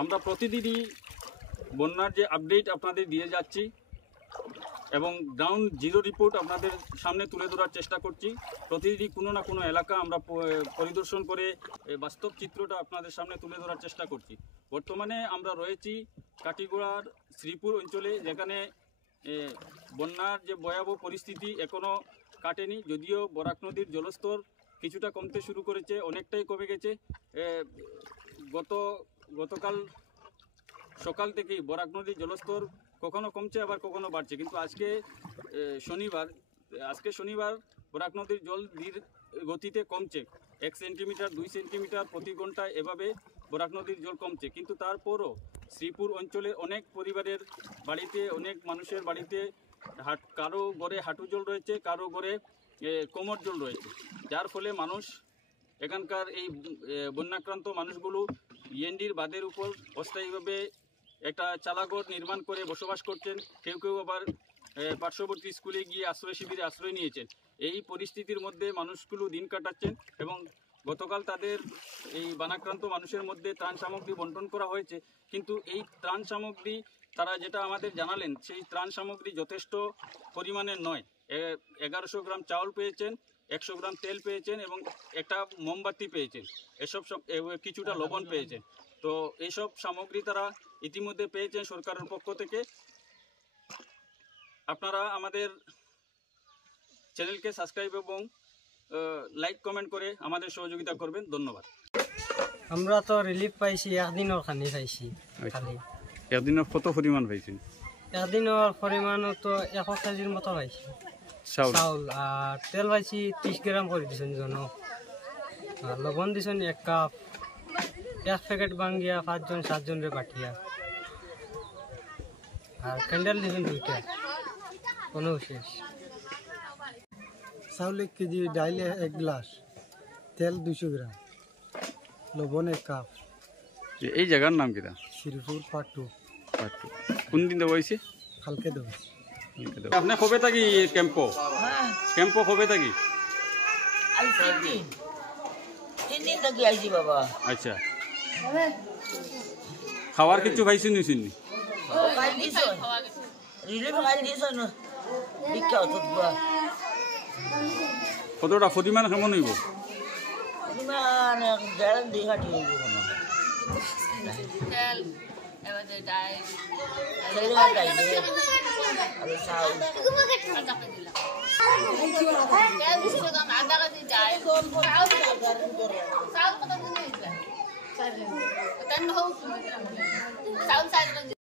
আমরা প্রতিদিনই বন্যার যে আপডেট আপনাদের দিয়ে যাচ্ছি এবং গ্রাউন্ড জিরো রিপোর্ট আপনাদের সামনে তুলে ধরার চেষ্টা করছি। প্রতিদিনই কোনো না কোনো এলাকা আমরা পরিদর্শন করে বাস্তব চিত্রটা আপনাদের সামনে তুলে ধরার চেষ্টা করছি। বর্তমানে আমরা রয়েছি কাটিগড়ার শ্রীপুর অঞ্চলে, যেখানে বন্যার যে ভয়াবহ পরিস্থিতি এখনও কাটেনি। যদিও বরাক নদীর জলস্তর কিছুটা কমতে শুরু করেছে, অনেকটাই কমে গেছে। গতকাল সকাল থেকেই বরাক নদীর জলস্তর কখনো কমছে আবার কখনো বাড়ছে, কিন্তু আজকে শনিবার বরাক নদীর জল ধীর গতিতে কমছে। 1 সেন্টিমিটার 2 সেন্টিমিটার প্রতি ঘন্টায় এভাবে বরাক নদীর জল কমছে। কিন্তু তারপরও শ্রীপুর অঞ্চলে অনেক পরিবারের বাড়িতে, অনেক মানুষের বাড়িতে কারো ঘরে হাঁটু জল রয়েছে, কারো ঘরে কোমর জল রয়েছে, যার ফলে মানুষ এখানকার এই বন্যাক্রান্ত মানুষগুলো ইএনডির বাঁধের উপর অস্থায়ীভাবে একটা চালাঘর নির্মাণ করে বসবাস করছেন। কেউ কেউ আবার পার্শ্ববর্তী স্কুলে গিয়ে আশ্রয় শিবিরে আশ্রয় নিয়েছেন। এই পরিস্থিতির মধ্যে মানুষগুলো দিন কাটাচ্ছেন এবং গতকাল তাদের এই বানাক্রান্ত মানুষের মধ্যে ত্রাণ সামগ্রী বন্টন করা হয়েছে। কিন্তু এই ত্রাণ সামগ্রী তারা যেটা আমাদের জানালেন, সেই ত্রাণ সামগ্রী যথেষ্ট পরিমাণের নয়। 1100 গ্রাম চাউল পেয়েছেন, 100 গ্রাম তেল পেয়েছেন এবং একটা মোমবাতি পেয়েছেন, এসব কিছুটা লবণ পেয়েছেন। তো এইসব সামগ্রী তারা ইতিমধ্যে পেয়েছেন সরকারের পক্ষ থেকে। আপনারা আমাদের চ্যানেলকে সাবস্ক্রাইব এবং লাইক কমেন্ট করে আমাদের সহযোগিতা করবেন। ধন্যবাদ। আমরা তো রিলিফ পাইছি, একদিনের খানি পাইছি। খালি একদিনের কত পরিমাণ পাইছেন? একদিনের পরিমাণ তো 1 কেজির মতো পাইছি চাউল, আর তেল পাইছি 30 গ্রাম করে দিছেন জন, আর লবণ দিছেন 1 কাপ, 1 প্যাকেট বাঙ্গিয়া 5 জন 7 জনরে পাঠিয়া, আর ক্যান্ডেল দিছেন 2টা। কোনো শেষ চাউল 1 কেজি, ডাইল 1 গ্লাস, তেল 200 গ্রাম, লবণ 1 কাপ। এই জায়গার নাম কিটা? শ্রীপুর পার্ট 2। কোন দিন দেওয়া হয়েছে? কালকে দেবো। আপনি কবে থাকি ক্যাম্প কবে থাকি? আচ্ছা, খাওয়ার কিছু পাইছি নিছেন? কতটা পরিমাণ কেমন হইব?